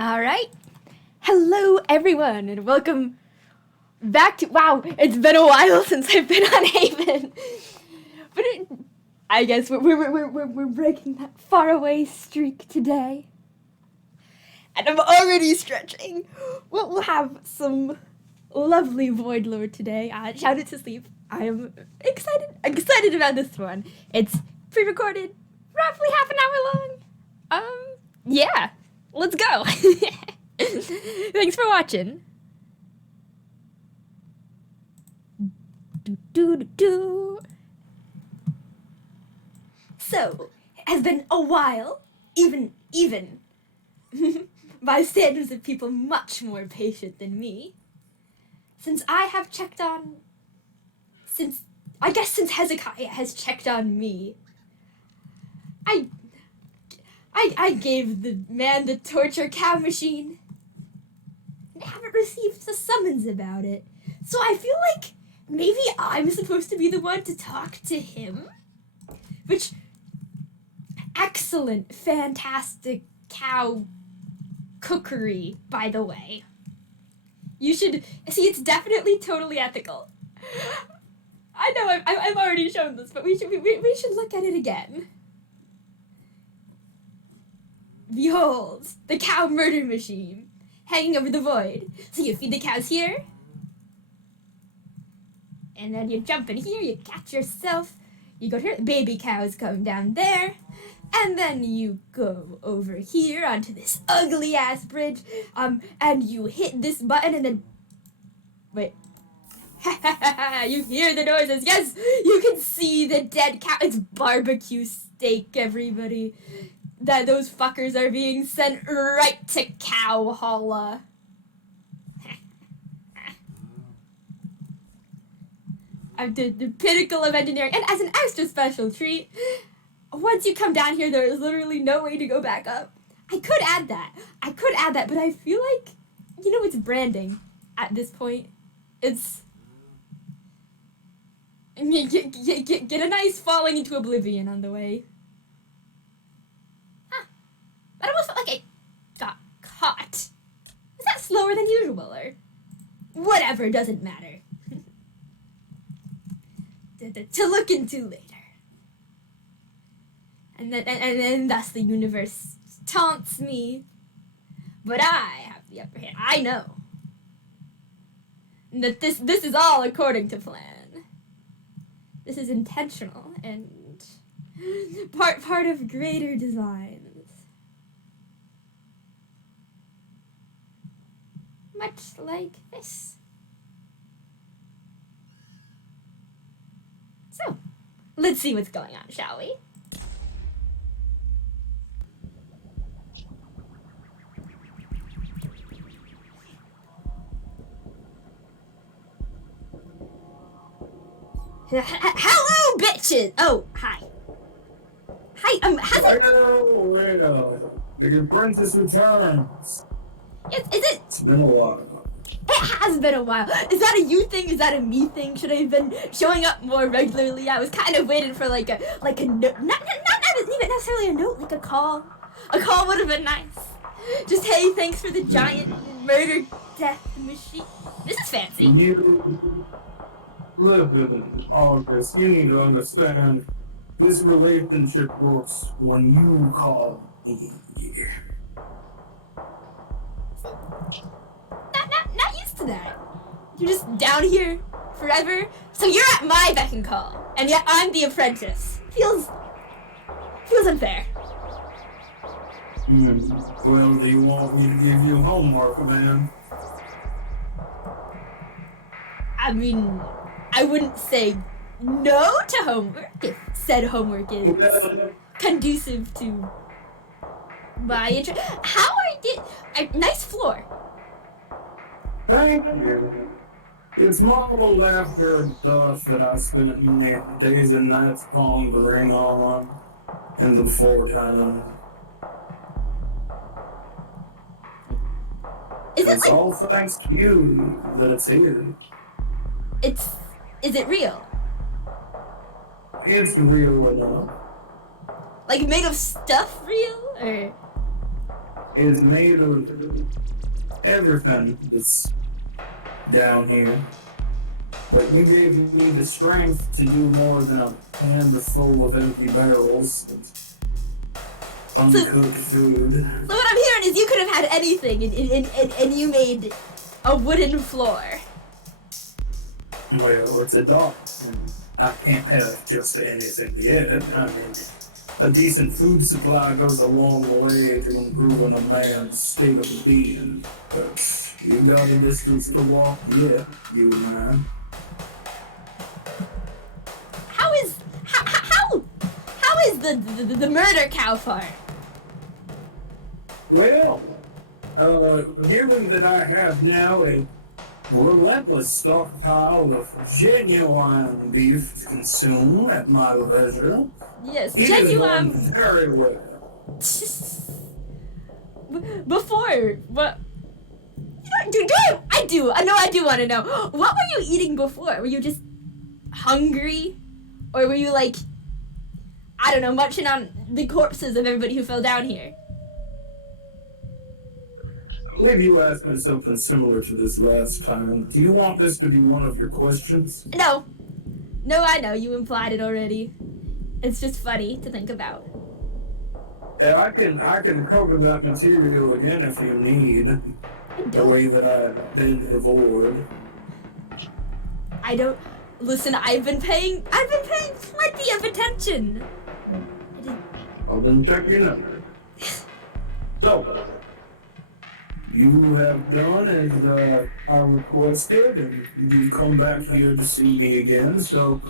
All right. Hello, everyone, and welcome back to... Wow, it's been a while since I've been on Haven. But I guess we're breaking that faraway streak today. And I'm already stretching. We'll have some lovely Void Lore today. Shout out to Sleep. I am excited about this one. It's pre-recorded, roughly half an hour long. Yeah, let's go. Thanks for watching. So, it has been a while, even by standards of people much more patient than me, since I have checked on, since Hezekiah has checked on me. I gave the man the torture cow machine. I haven't received the summons about it. So I feel like maybe I'm supposed to be the one to talk to him. Which, excellent, fantastic cow cookery, by the way. You should, see, it's definitely totally ethical. I know I've already shown this, but we should look at it again. Behold, the cow murder machine, hanging over the void. So you feed the cows here, and then you jump in here, you catch yourself, you go to here, the baby cows come down there, and then you go over here onto this ugly-ass bridge, and you hit this button, and then, wait, you hear the noises, yes, you can see the dead cow, it's barbecue steak, everybody. That those fuckers are being sent right to Cowholla. The pinnacle of engineering. And as an extra special treat, once you come down here, there is literally no way to go back up. I could add that, but I feel like, it's branding at this point. It's... Get a nice falling into oblivion on the way. That almost felt like I got caught. Is that slower than usual, or whatever, doesn't matter. To look into later. And then thus the universe taunts me. But I have the upper hand. I know that this is all according to plan. This is intentional and part of greater designs. Much like this. So, let's see what's going on, shall we? Hello, bitches! Oh, hi. Hi, Well, the apprentice returns. Is it? It's been a while. It has been a while. Is that a you thing? Is that a me thing? Should I have been showing up more regularly? I was kind of waiting for like a note, not even necessarily a note, like a call. A call would have been nice. Just, hey, thanks for the giant murder death machine. This is fancy. You live in August. You need to understand this relationship works when you call me. Not used to that. You're just down here forever. So you're at my beck and call, and yet I'm the apprentice. Feels unfair. Well, do you want me to give you homework, man? I mean, I wouldn't say no to homework if said homework is conducive to my interest. How are you? Nice floor. Thank you. It's modeled after dust that I spent days and nights pondering on in the foretime. It's all thanks to you that it's here. Is it real? It's real enough. Like made of stuff real? Or is made of everything that's down here. But you gave me the strength to do more than a handful of empty barrels of uncooked food. So what I'm hearing is you could have had anything, and you made a wooden floor. Well, it's a dog. I can't have just anything yet. I mean, a decent food supply goes a long way to improving a man's state of being. But you got a distance to walk yet, you man. How is the murder cow farm? Well, given that I have now a relentless stockpile of genuine beef to consume at my leisure, Yes, it genuine. is going very well. Before, what? I know I do want to know. What were you eating before? Were you just hungry? Or were you like, I don't know, munching on the corpses of everybody who fell down here? I believe you asked me something similar to this last time. Do you want this to be one of your questions? No, I know, you implied it already. It's just funny to think about. Yeah, I can cover that material again if you need. The way that I did before. I don't. Listen, I've been paying plenty of attention. I've been checking out. So, you have done as I requested, and you've come back here to see me again, so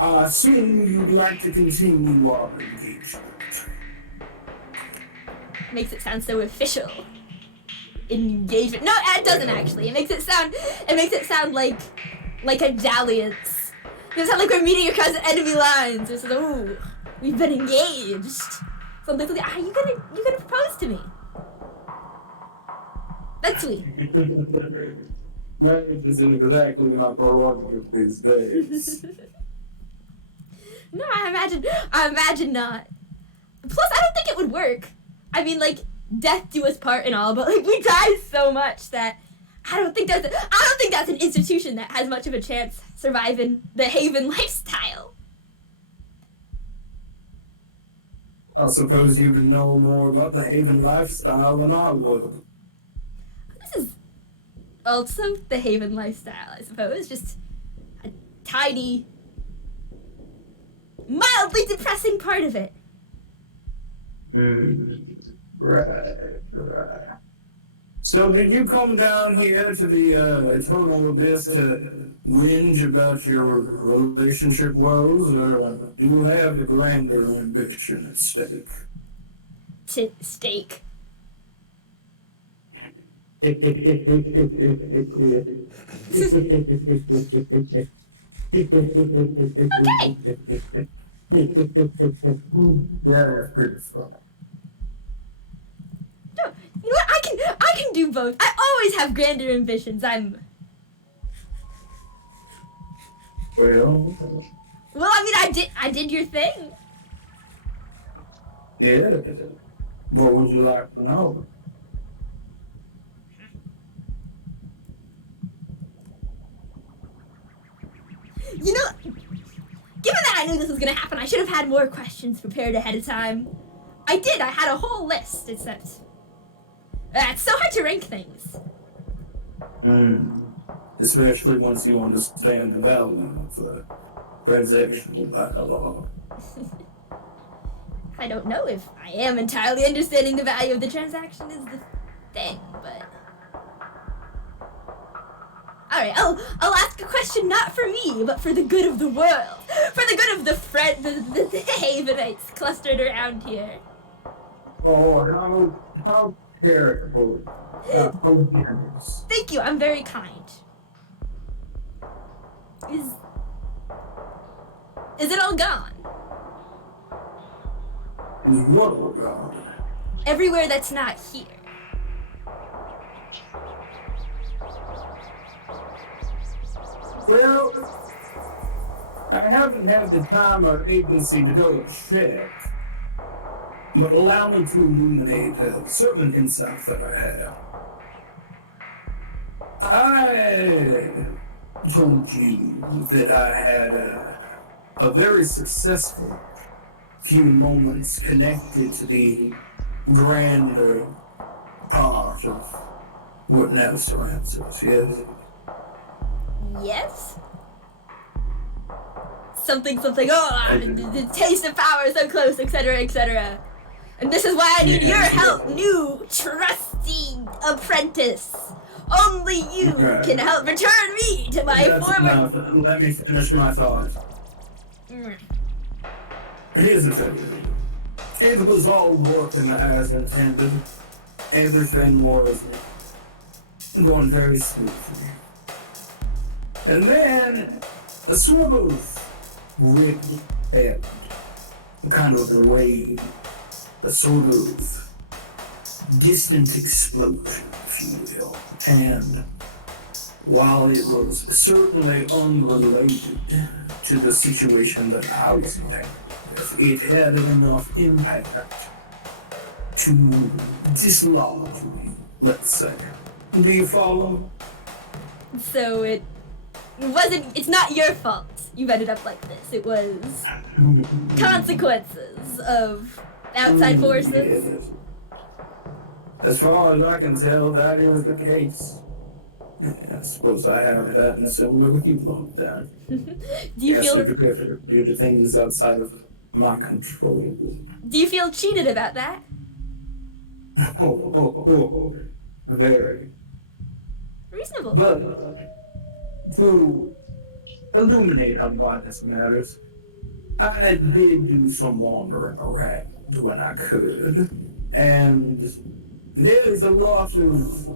I assume you'd like to continue our engagement. Makes it sound so official. Engagement. No, it doesn't actually. It makes it sound like a dalliance. It sounds like we're meeting across enemy lines. It's like, ooh, we've been engaged. Something like, you gonna propose to me? That's sweet. Marriage isn't exactly my prerogative these days. No, I imagine not. Plus, I don't think it would work. I mean, like, death do us part and all, but like we die so much that I don't think that's an institution that has much of a chance surviving the Haven lifestyle. I suppose you would know more about the Haven lifestyle than I would. This is also the Haven lifestyle, I suppose. Just a tiny, mildly depressing part of it. Right. So did you come down here to the eternal abyss to whinge about your relationship woes, or do you have a grander ambition at stake? Steak. Yeah, pretty fun. No, you know what? I can do both. I always have grander ambitions. Well, I mean, I did your thing. yeah. What would you like to know? You know, given that I knew this was gonna happen, I should have had more questions prepared ahead of time. I did. I had a whole list, except it's so hard to rank things. Especially once you understand the value of transactional dialogue. I don't know if I am entirely understanding the value of the transaction is the thing, but... Alright, I'll ask a question not for me, but for the good of the world. For the good of the Havenites clustered around here. Oh, how terrible. How generous. Thank you, I'm very kind. Is it all gone? Is what all gone? Everywhere that's not here. Well, I haven't had the time or agency to go check. but allow me to illuminate certain insights that I have. I told you that I had a very successful few moments connected to the grander part of what now surrounds us, yes? Yes? Something, the taste of power so close, etc., etc. And this is why I need your help, new, trusty apprentice. Only you can help return me to my former... Enough. Let me finish my thought. Here's the thing. It was all working as intended. Everything was going very smoothly. And then a sort of rip happened. A kind of a wave. A sort of distant explosion, if you will. And while it was certainly unrelated to the situation that I was in, it had enough impact to dislodge me, let's say. Do you follow? So it's not your fault you've ended up like this. It was consequences of outside forces. Yes. As far as I can tell, that is the case. I suppose I have that in a similar way you like that. Do you feel due to things outside of my control? Do you feel cheated about that? Very. Reasonable. But to illuminate on why this matters, I did do some wandering around when I could, and there's a lot of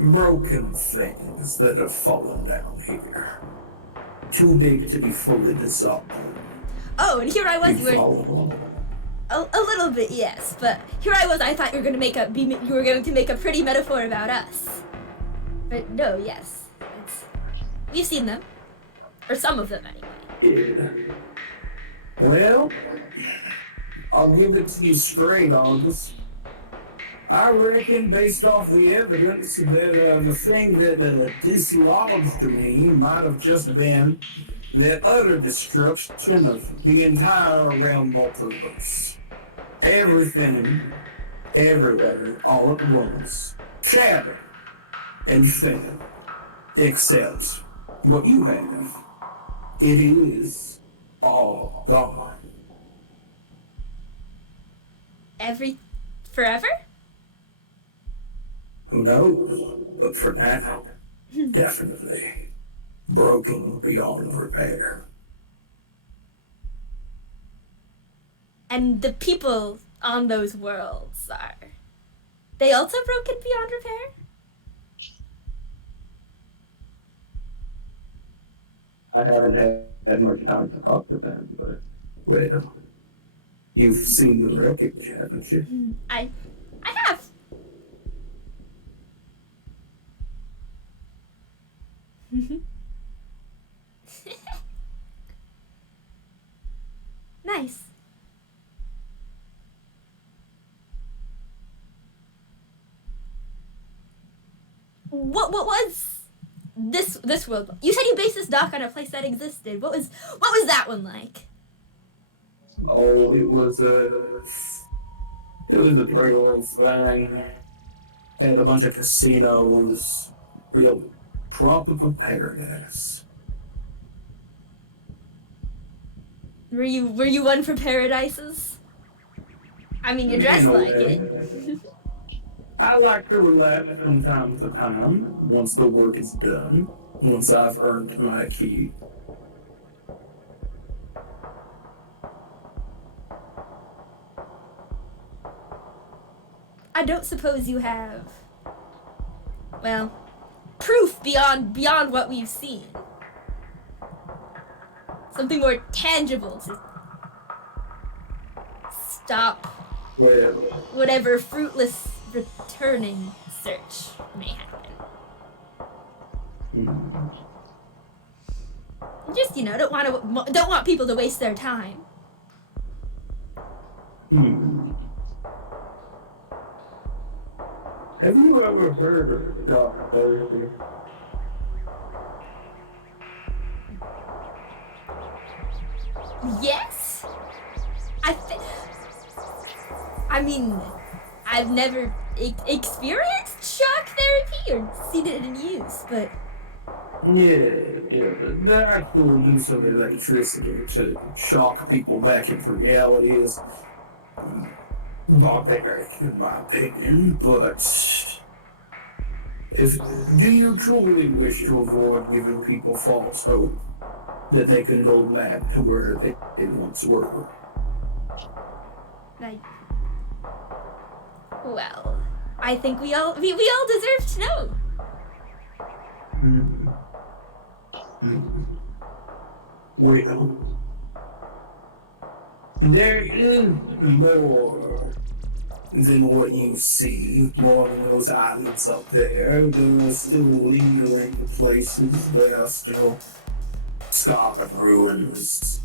broken things that have fallen down here. Too big to be fully dissolved. Oh, and here I was. You follow? A little bit, yes, but here I was. I thought you were going to make a pretty metaphor about us, but no, yes, we've seen them, or some of them anyway. Yeah. Well, I'll give it to you straight, August. I reckon, based off the evidence, that the thing that dislodged me might have just been the utter destruction of the entire realm multiverse. Everything, everywhere, all at once, shattered and fell, except what you have. It is all gone. Forever? Who knows? But for now, definitely broken beyond repair. And the people on those worlds are they also broken beyond repair? I haven't had much time to talk to them, but well, you've seen the wreckage, haven't you? I have. Nice. What was this world? You said you based this doc on a place that existed. What was that one like? Oh, it was a pretty old thing. Had a bunch of casinos, real tropical paradise. Were you one for paradises? I mean, you dress like it. I like to relax from time to time, once the work is done, once I've earned my keep. I don't suppose you have, well, proof beyond what we've seen. Something more tangible to stop whatever fruitless returning search may happen. Just, don't want people to waste their time. Have you ever heard of dark therapy? Yes? I mean, I've never experienced shock therapy or seen it in use, but Yeah, the actual use of electricity to shock people back into reality is barbaric in my opinion, but if do you truly wish to avoid giving people false hope that they can go back to where they once were? well, I think we all deserve to know. Well, there is more than what you see, more than those islands up there. There are still lingering places. There are still scarred ruins.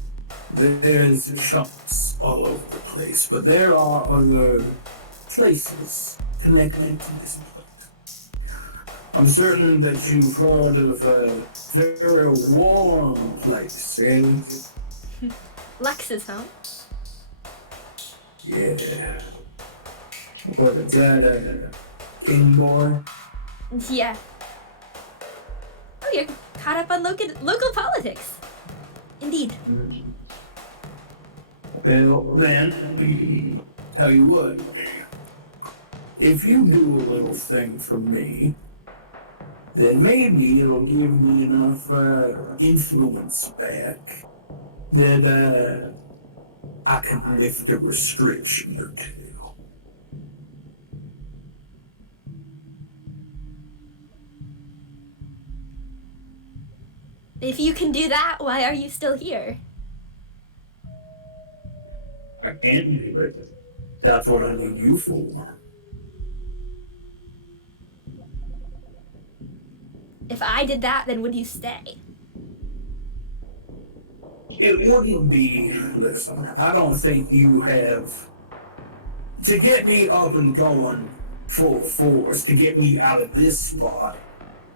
There's chunks all over the place, but there are other places connected to this place. I'm certain that you've heard of a very warm place, eh? Lex's home. Yeah. What is that, a king boy? Yeah. Oh, you're caught up on local politics. Indeed. Well, then, tell you what. If you do a little thing for me, then maybe it'll give me enough influence back that I can lift a restriction or two. If you can do that, why are you still here? I can't do it. That's what I need you for. If I did that, then would you stay? It wouldn't be, listen, I don't think you have, to get me up and going full force, to get me out of this spot,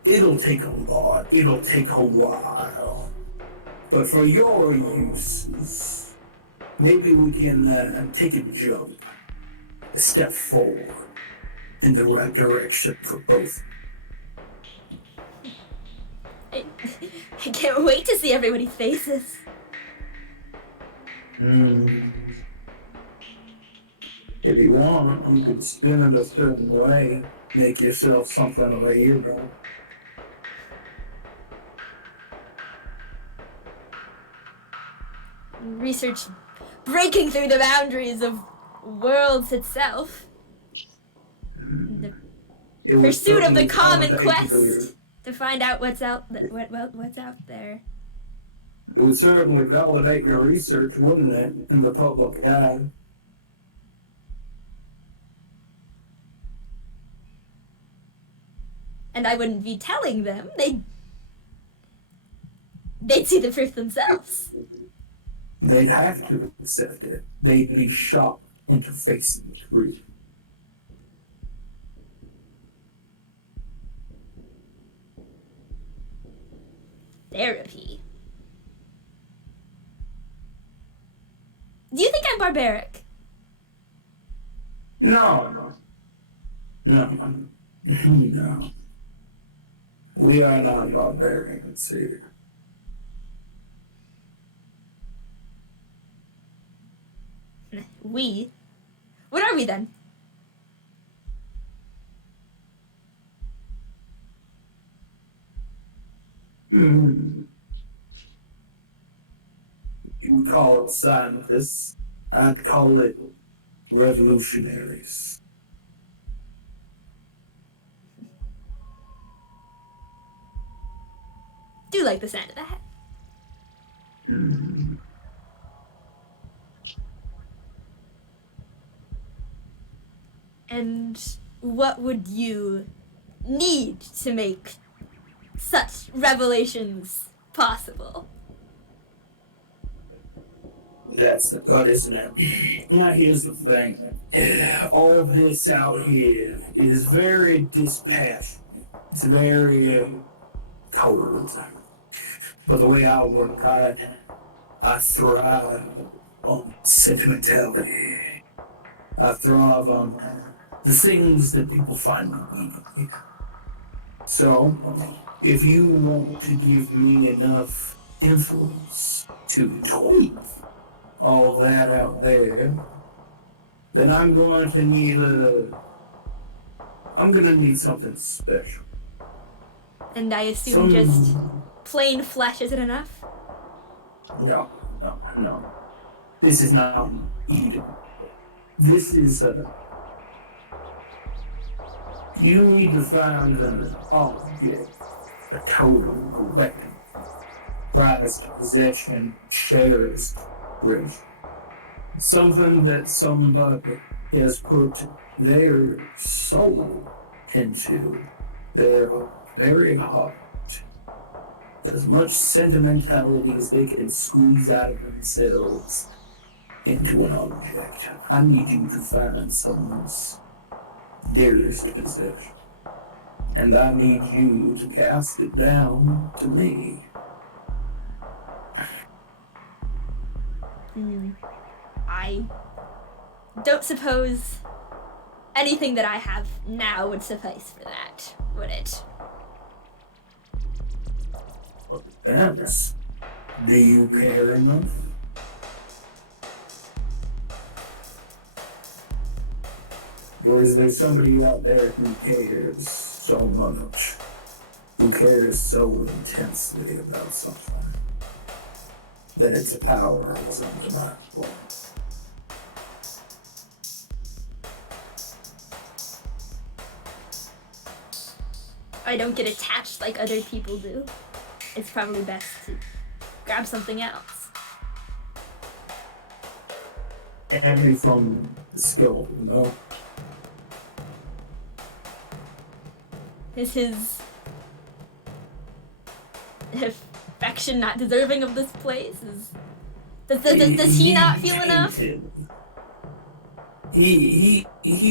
it'll take a lot, it'll take a while. But for your uses, maybe we can take a jump, a step forward in the right direction for both. I can't wait to see everybody's faces. If you want, you could spin it a certain way, make yourself something of a hero. Research breaking through the boundaries of worlds itself. The pursuit of the common quest to find out what's out there. It would certainly validate your research, wouldn't it, in the public eye? And I wouldn't be telling them. They'd see the proof themselves. They'd have to accept it. They'd be shocked into facing the truth. Therapy. Do you think I'm barbaric? No. No. We are not barbarians here. We? What are we then? You would call it scientists. I'd call it revolutionaries. Do like the sound of that. And what would you need to make such revelations possible? That's the cut, isn't it? Now, here's the thing. All of this out here is very dispassionate. It's very cold. But the way I work, I thrive on sentimentality. I thrive on the things that people find meaning. So, if you want to give me enough influence to tweak all that out there, then I'm going to need something special. And I assume just plain flesh isn't enough? No. This is not Eden. This is you need to find an object, a totem, a weapon, prized possession, shares, rich. Something that somebody has put their soul into, their very heart. As much sentimentality as they can squeeze out of themselves into an object. I need you to find someone's dearest possession. And I need you to cast it down to me. I don't suppose anything that I have now would suffice for that, would it? What depends. Do you care enough? Or is there somebody out there who cares so much? Who cares so intensely about something that its power is undeniable? I don't get attached like other people do. It's probably best to grab something else. And be from the skill, you know? Is his affection not deserving of this place? Does he not feel enough? He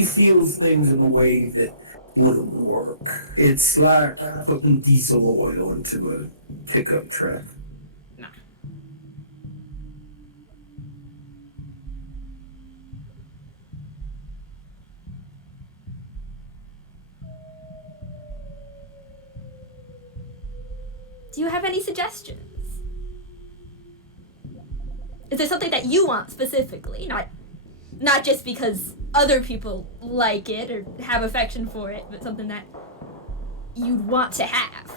feels things in a way that wouldn't work. It's like putting diesel oil into a pickup truck. Nah. Do you have any suggestions? Is there something that you want specifically? Not just because other people like it or have affection for it, but something that you'd want to have.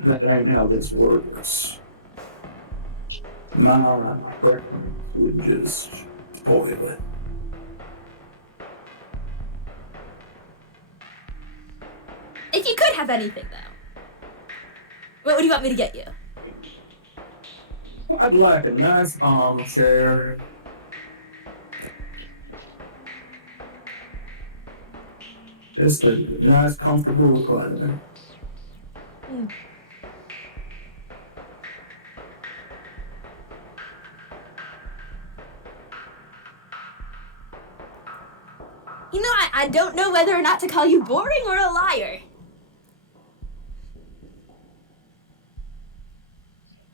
That ain't how this works. My preference would just spoil it. If you could have anything, though, what do you want me to get you? I'd like a nice armchair. Just a nice, comfortable recliner. You know, I don't know whether or not to call you boring or a liar.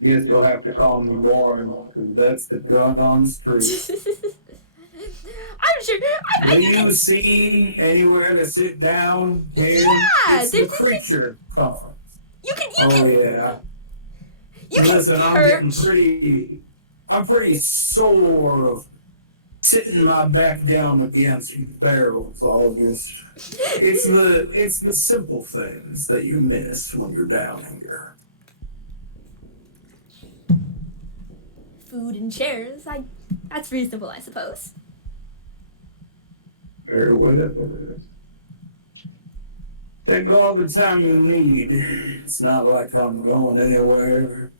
Guess you'll have to call me boring, because that's the doggone truth. I'm sure. Do you see anywhere to sit down? Hayden? Yeah, It's the creature conference. You can. Yeah. You can. Listen, I'm pretty sore of sitting my back down against barrels, August. It's the simple things that you miss when you're down here. Food and chairs. That's reasonable, I suppose. Very well. Take all the time you need. It's not like I'm going anywhere.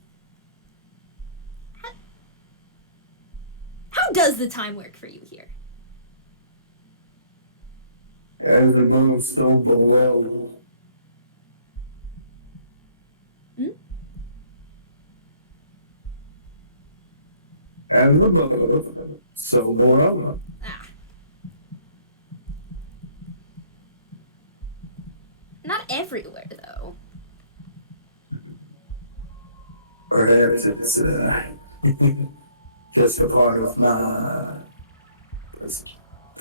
How does the time work for you here? As above, so below. As above, so below. Ah. Not everywhere, though. Perhaps it's just a part of my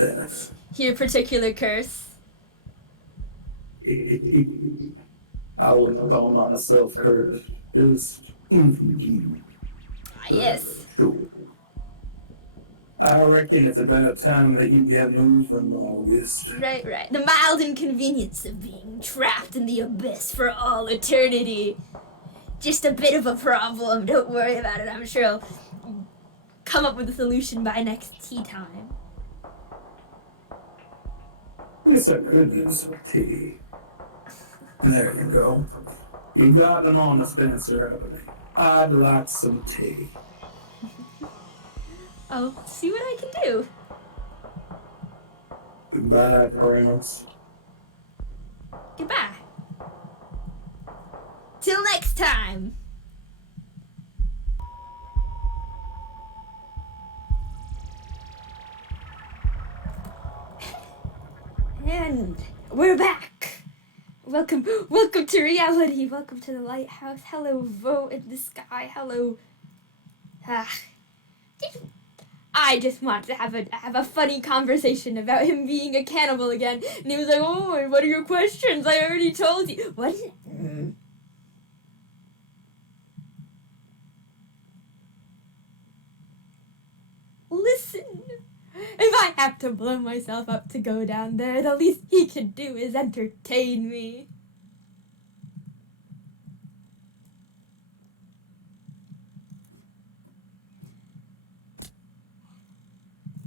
death. Your particular curse. I wouldn't call myself cursed. It's Yes. I reckon it's about time that you get moving, August. Right. The mild inconvenience of being trapped in the abyss for all eternity. Just a bit of a problem. Don't worry about it. I'm sure I'll come up with a solution by next tea time. It's a good use of tea. There you go. You got an honest answer out of me. I'd like some tea. I'll see what I can do. Goodbye, Prince. Goodbye. Till next time. And we're back. Welcome to reality. Welcome to the lighthouse. Hello, vote in the sky. Hello. I just want to have a funny conversation about him being a cannibal again. And he was like, "Oh, what are your questions? I already told you." What is it? Listen. If I have to blow myself up to go down there, the least he can do is entertain me.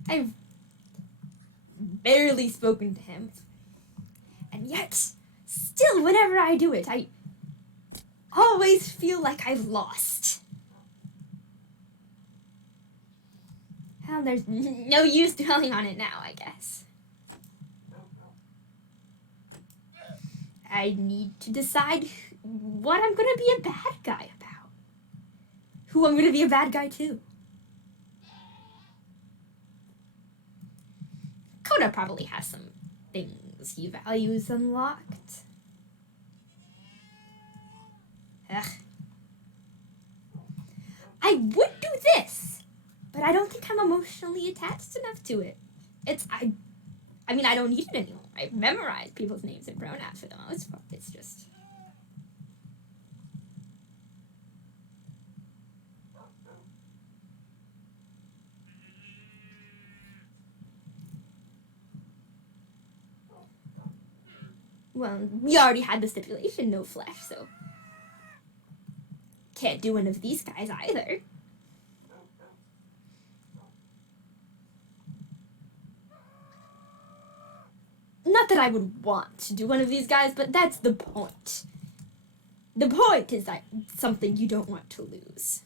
I've barely spoken to him. And yet, still, whenever I do it, I always feel like I've lost. Well, there's no use dwelling on it now, I guess. I need to decide what I'm going to be a bad guy about. Who I'm going to be a bad guy to. Coda probably has some things he values unlocked. Ugh. I would do this, but I don't think I'm emotionally attached enough to it. I mean, I don't need it anymore. I've memorized people's names and pronouns for the most part. It's just... Well, we already had the stipulation, no flesh, so... Can't do one of these guys either. Not that I would want to do one of these guys, but that's the point. The point is that something you don't want to lose.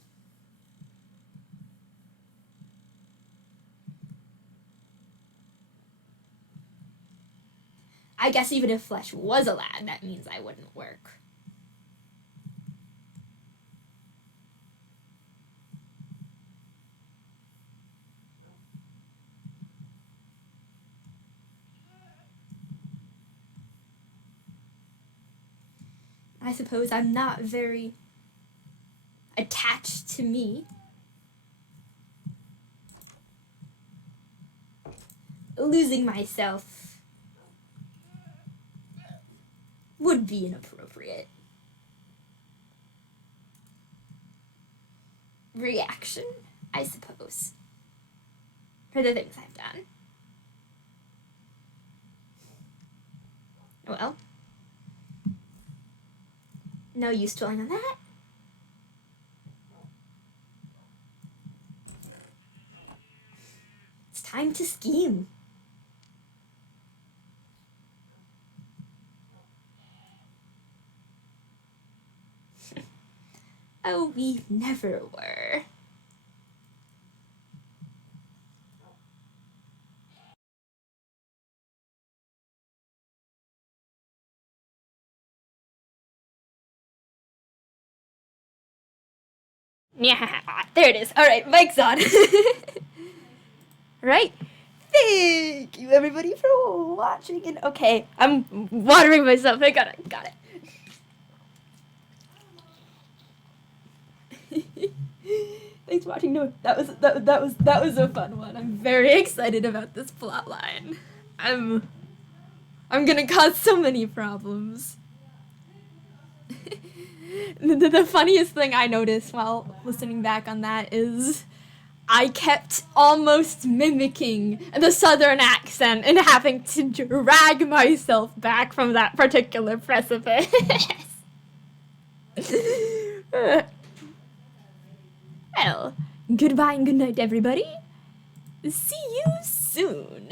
I guess even if flesh was allowed, that means I wouldn't work. I suppose I'm not very attached to me. Losing myself would be inappropriate. Reaction, I suppose, for the things I've done. Well, no use dwelling on that. It's time to scheme. Oh, we never were. Yeah, there it is. All right, mic's on. Right. Thank you, everybody, for watching. And okay, I'm watering myself. I got it. Thanks for watching. No, that was a fun one. I'm very excited about this plot line. I'm gonna cause so many problems. The funniest thing I noticed while listening back on that is I kept almost mimicking the southern accent and having to drag myself back from that particular precipice. Well, goodbye and good night, everybody. See you soon.